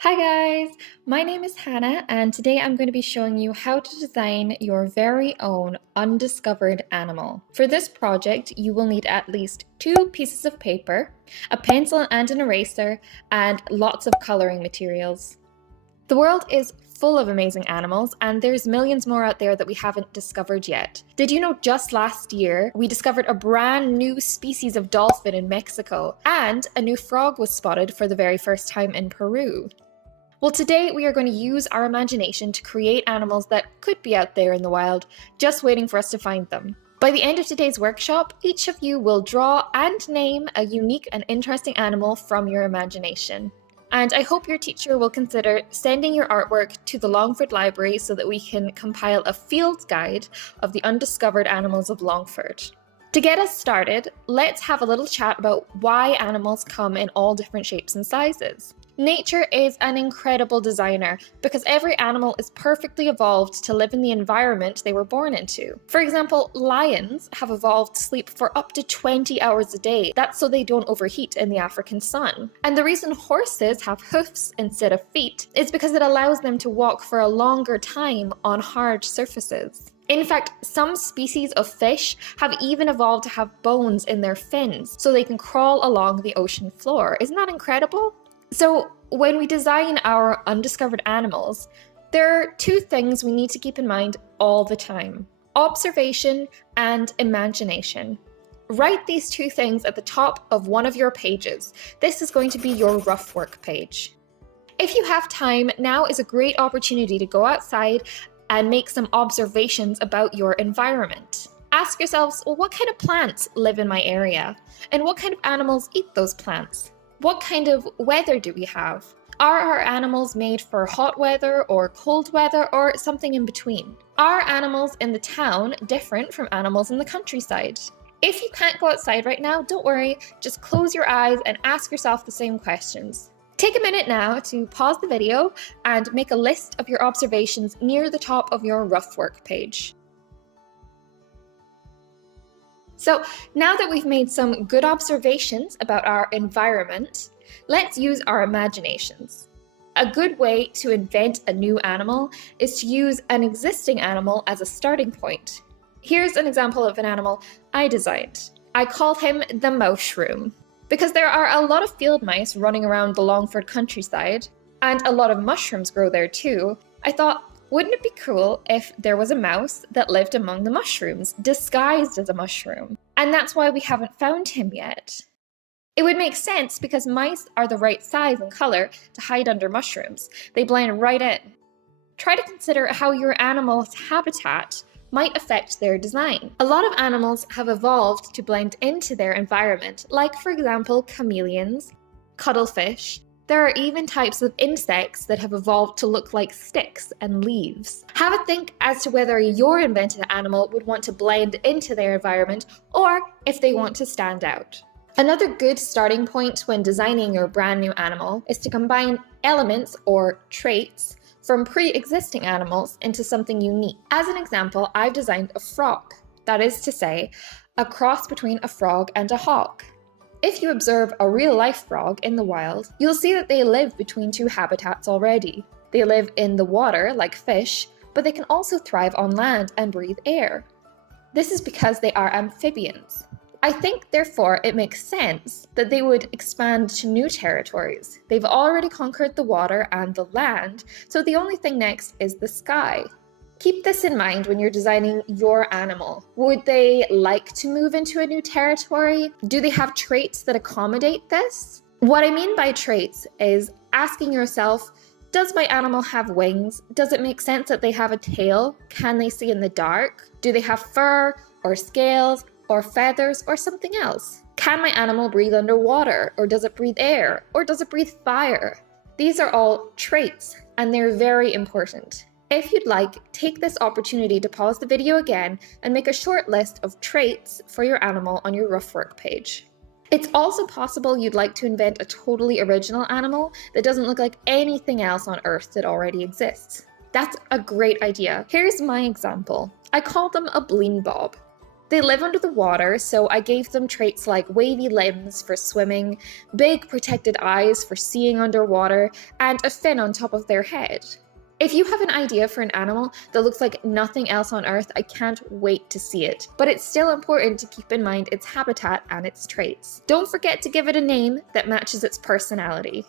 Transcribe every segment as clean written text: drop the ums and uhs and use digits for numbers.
Hi guys, my name is Hannah and today I'm going to be showing you how to design your very own undiscovered animal. For this project, you will need at least 2 pieces of paper, a pencil and an eraser, and lots of coloring materials. The world is full of amazing animals and there's millions more out there that we haven't discovered yet. Did you know just last year we discovered a brand new species of dolphin in Mexico and a new frog was spotted for the very first time in Peru? Well, today we are going to use our imagination to create animals that could be out there in the wild, just waiting for us to find them. By the end of today's workshop, each of you will draw and name a unique and interesting animal from your imagination. And I hope your teacher will consider sending your artwork to the Longford Library so that we can compile a field guide of the undiscovered animals of Longford. To get us started, let's have a little chat about why animals come in all different shapes and sizes. Nature is an incredible designer because every animal is perfectly evolved to live in the environment they were born into. For example, lions have evolved to sleep for up to 20 hours a day. That's so they don't overheat in the African sun. And the reason horses have hoofs instead of feet is because it allows them to walk for a longer time on hard surfaces. In fact, some species of fish have even evolved to have bones in their fins so they can crawl along the ocean floor. Isn't that incredible? So when we design our undiscovered animals, there are 2 things we need to keep in mind all the time: observation and imagination. Write these 2 things at the top of one of your pages. This is going to be your rough work page. If you have time, now is a great opportunity to go outside and make some observations about your environment. Ask yourselves, well, what kind of plants live in my area? And what kind of animals eat those plants? What kind of weather do we have? Are our animals made for hot weather or cold weather or something in between? Are animals in the town different from animals in the countryside? If you can't go outside right now, don't worry, just close your eyes and ask yourself the same questions. Take a minute now to pause the video and make a list of your observations near the top of your rough work page. So now that we've made some good observations about our environment, let's use our imaginations. A good way to invent a new animal is to use an existing animal as a starting point. Here's an example of an animal I designed. I called him the Mushroom. Because there are a lot of field mice running around the Longford countryside, and a lot of mushrooms grow there too, I thought, wouldn't it be cool if there was a mouse that lived among the mushrooms, disguised as a mushroom? And that's why we haven't found him yet. It would make sense because mice are the right size and color to hide under mushrooms. They blend right in. Try to consider how your animal's habitat might affect their design. A lot of animals have evolved to blend into their environment, like for example, chameleons, cuttlefish. There are even types of insects that have evolved to look like sticks and leaves. Have a think as to whether your invented animal would want to blend into their environment or if they want to stand out. Another good starting point when designing your brand new animal is to combine elements or traits from pre-existing animals into something unique. As an example, I've designed a frog. That is to say, a cross between a frog and a hawk. If you observe a real-life frog in the wild, you'll see that they live between 2 habitats already. They live in the water, like fish, but they can also thrive on land and breathe air. This is because they are amphibians. I think, therefore, it makes sense that they would expand to new territories. They've already conquered the water and the land, so the only thing next is the sky. Keep this in mind when you're designing your animal. Would they like to move into a new territory? Do they have traits that accommodate this? What I mean by traits is asking yourself, does my animal have wings? Does it make sense that they have a tail? Can they see in the dark? Do they have fur or scales or feathers or something else? Can my animal breathe underwater, or does it breathe air, or does it breathe fire? These are all traits and they're very important. If you'd like, take this opportunity to pause the video again and make a short list of traits for your animal on your rough work page. It's also possible you'd like to invent a totally original animal that doesn't look like anything else on Earth that already exists. That's a great idea. Here's my example. I called them a Bling Bob. They live under the water, so I gave them traits like wavy limbs for swimming, big protected eyes for seeing underwater, and a fin on top of their head. If you have an idea for an animal that looks like nothing else on Earth, I can't wait to see it. But it's still important to keep in mind its habitat and its traits. Don't forget to give it a name that matches its personality.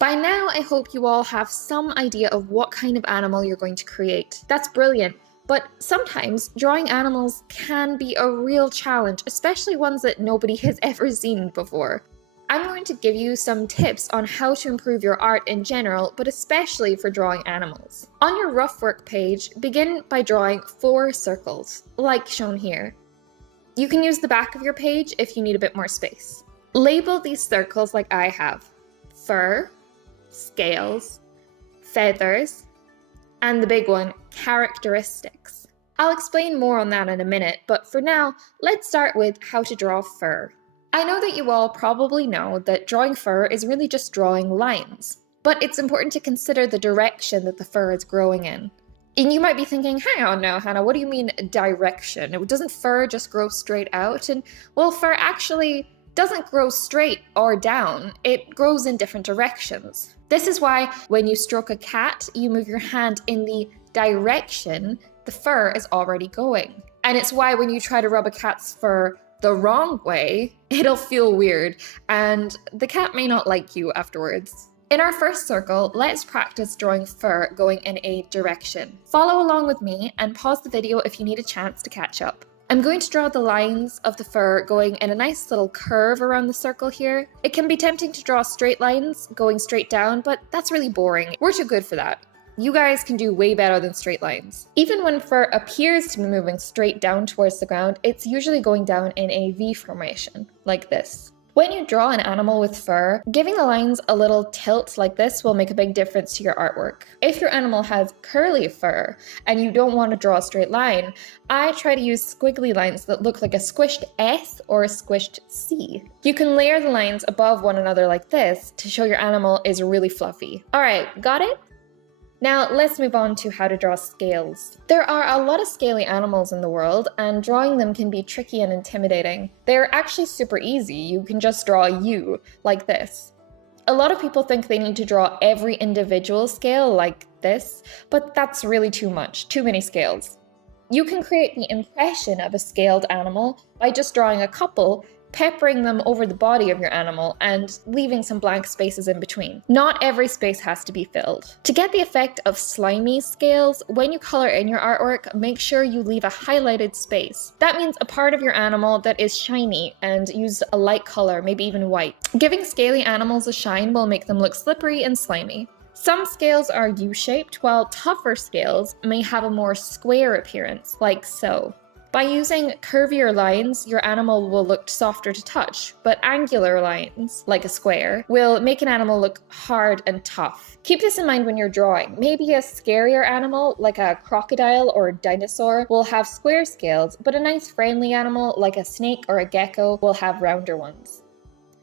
By now, I hope you all have some idea of what kind of animal you're going to create. That's brilliant, but sometimes drawing animals can be a real challenge, especially ones that nobody has ever seen before. I'm going to give you some tips on how to improve your art in general, but especially for drawing animals. On your rough work page, begin by drawing 4 circles, like shown here. You can use the back of your page if you need a bit more space. Label these circles like I have: fur, scales, feathers, and the big one, characteristics. I'll explain more on that in a minute, but for now, let's start with how to draw fur. I know that you all probably know that drawing fur is really just drawing lines, but it's important to consider the direction that the fur is growing in. And you might be thinking, hang on now, Hannah, what do you mean direction? Doesn't fur just grow straight out? And well, fur actually doesn't grow straight or down, it grows in different directions. This is why when you stroke a cat, you move your hand in the direction the fur is already going. And it's why when you try to rub a cat's fur the wrong way, it'll feel weird, and the cat may not like you afterwards. In our first circle, let's practice drawing fur going in a direction. Follow along with me and pause the video if you need a chance to catch up. I'm going to draw the lines of the fur going in a nice little curve around the circle here. It can be tempting to draw straight lines going straight down, but that's really boring. We're too good for that. You guys can do way better than straight lines. Even when fur appears to be moving straight down towards the ground, it's usually going down in a V formation, like this. When you draw an animal with fur, giving the lines a little tilt like this will make a big difference to your artwork. If your animal has curly fur and you don't want to draw a straight line, I try to use squiggly lines that look like a squished S or a squished C. You can layer the lines above one another like this to show your animal is really fluffy. Alright, got it? Now let's move on to how to draw scales. There are a lot of scaly animals in the world, and drawing them can be tricky and intimidating. They're actually super easy. You can just draw you, like this. A lot of people think they need to draw every individual scale like this, but that's really too much, too many scales. You can create the impression of a scaled animal by just drawing a couple, peppering them over the body of your animal and leaving some blank spaces in between. Not every space has to be filled. To get the effect of slimy scales, when you color in your artwork, make sure you leave a highlighted space. That means a part of your animal that is shiny, and use a light color, maybe even white. Giving scaly animals a shine will make them look slippery and slimy. Some scales are U-shaped, while tougher scales may have a more square appearance, like so. By using curvier lines, your animal will look softer to touch, but angular lines, like a square, will make an animal look hard and tough. Keep this in mind when you're drawing. Maybe a scarier animal, like a crocodile or dinosaur, will have square scales, but a nice friendly animal, like a snake or a gecko, will have rounder ones.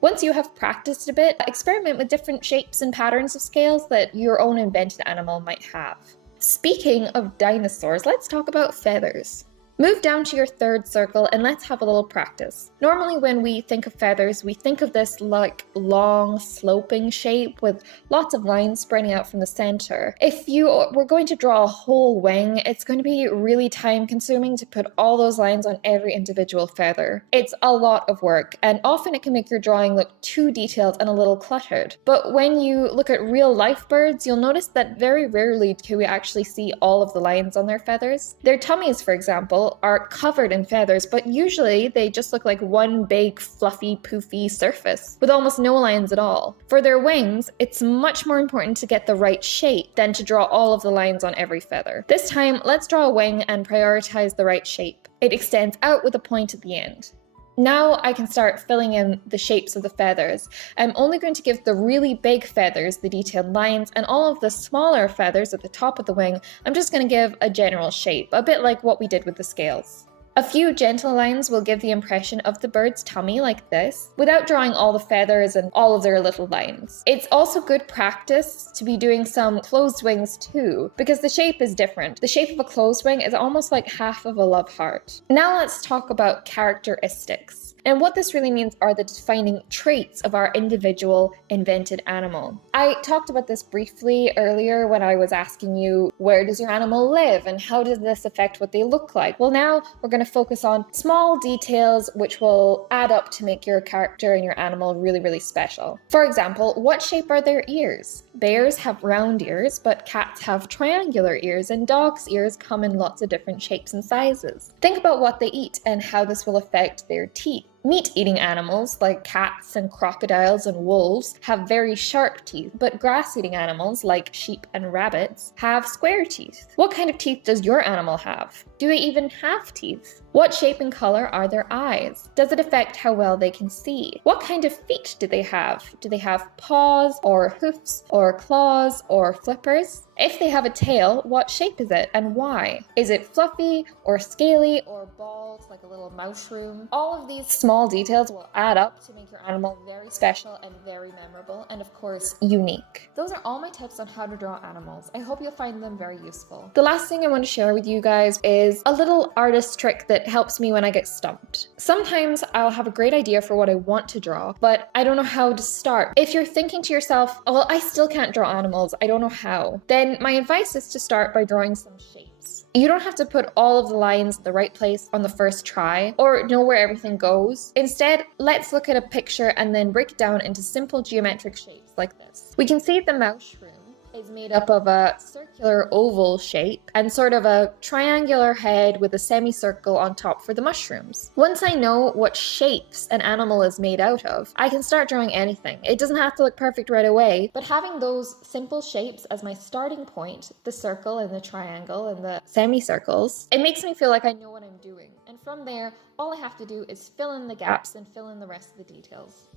Once you have practiced a bit, experiment with different shapes and patterns of scales that your own invented animal might have. Speaking of dinosaurs, let's talk about feathers. Move down to your third circle and let's have a little practice. Normally when we think of feathers, we think of this like long sloping shape with lots of lines spreading out from the center. If you were going to draw a whole wing, it's going to be really time consuming to put all those lines on every individual feather. It's a lot of work, and often it can make your drawing look too detailed and a little cluttered. But when you look at real life birds, you'll notice that very rarely do we actually see all of the lines on their feathers. Their tummies, for example, are covered in feathers, but usually they just look like one big fluffy poofy surface with almost no lines at all. For their wings, it's much more important to get the right shape than to draw all of the lines on every feather. This time, let's draw a wing and prioritize the right shape. It extends out with a point at the end. Now I can start filling in the shapes of the feathers. I'm only going to give the really big feathers the detailed lines, and all of the smaller feathers at the top of the wing, I'm just going to give a general shape, a bit like what we did with the scales. A few gentle lines will give the impression of the bird's tummy like this, without drawing all the feathers and all of their little lines. It's also good practice to be doing some closed wings too, because the shape is different. The shape of a closed wing is almost like half of a love heart. Now let's talk about characteristics. And what this really means are the defining traits of our individual invented animal. I talked about this briefly earlier when I was asking you, where does your animal live and how does this affect what they look like? Well, now we're going to focus on small details which will add up to make your character and your animal really, really special. For example, what shape are their ears? Bears have round ears, but cats have triangular ears, and dogs' ears come in lots of different shapes and sizes. Think about what they eat and how this will affect their teeth. Meat-eating animals like cats and crocodiles and wolves have very sharp teeth, but grass-eating animals like sheep and rabbits have square teeth. What kind of teeth does your animal have? Do they even have teeth? What shape and color are their eyes? Does it affect how well they can see? What kind of feet do they have? Do they have paws or hoofs or claws or flippers? If they have a tail, what shape is it and why? Is it fluffy or scaly or bald like a little mushroom? All of these small details will add up to make your animal very special and very memorable and of course unique. Those are all my tips on how to draw animals. I hope you'll find them very useful. The last thing I want to share with you guys is a little artist trick that helps me when I get stumped. Sometimes I'll have a great idea for what I want to draw, but I don't know how to start. If you're thinking to yourself, oh, well, I still can't draw animals, I don't know how, then my advice is to start by drawing some shapes. You don't have to put all of the lines in the right place on the first try or know where everything goes. Instead, let's look at a picture and then break it down into simple geometric shapes like this. We can see the mushroom is made up of a circular oval shape and sort of a triangular head with a semicircle on top for the mushrooms. Once I know what shapes an animal is made out of, I can start drawing anything. It doesn't have to look perfect right away, but having those simple shapes as my starting point, the circle and the triangle and the semicircles, it makes me feel like I know what I'm doing. And from there, all I have to do is fill in the gaps and fill in the rest of the details.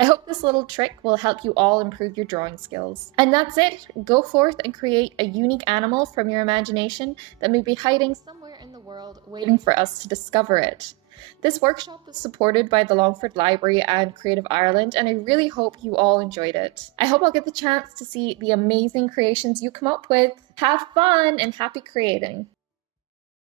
I hope this little trick will help you all improve your drawing skills. And that's it. Go forth and create a unique animal from your imagination that may be hiding somewhere in the world waiting for us to discover it. This workshop was supported by the Longford Library and Creative Ireland, and I really hope you all enjoyed it. I hope I'll get the chance to see the amazing creations you come up with. Have fun and happy creating!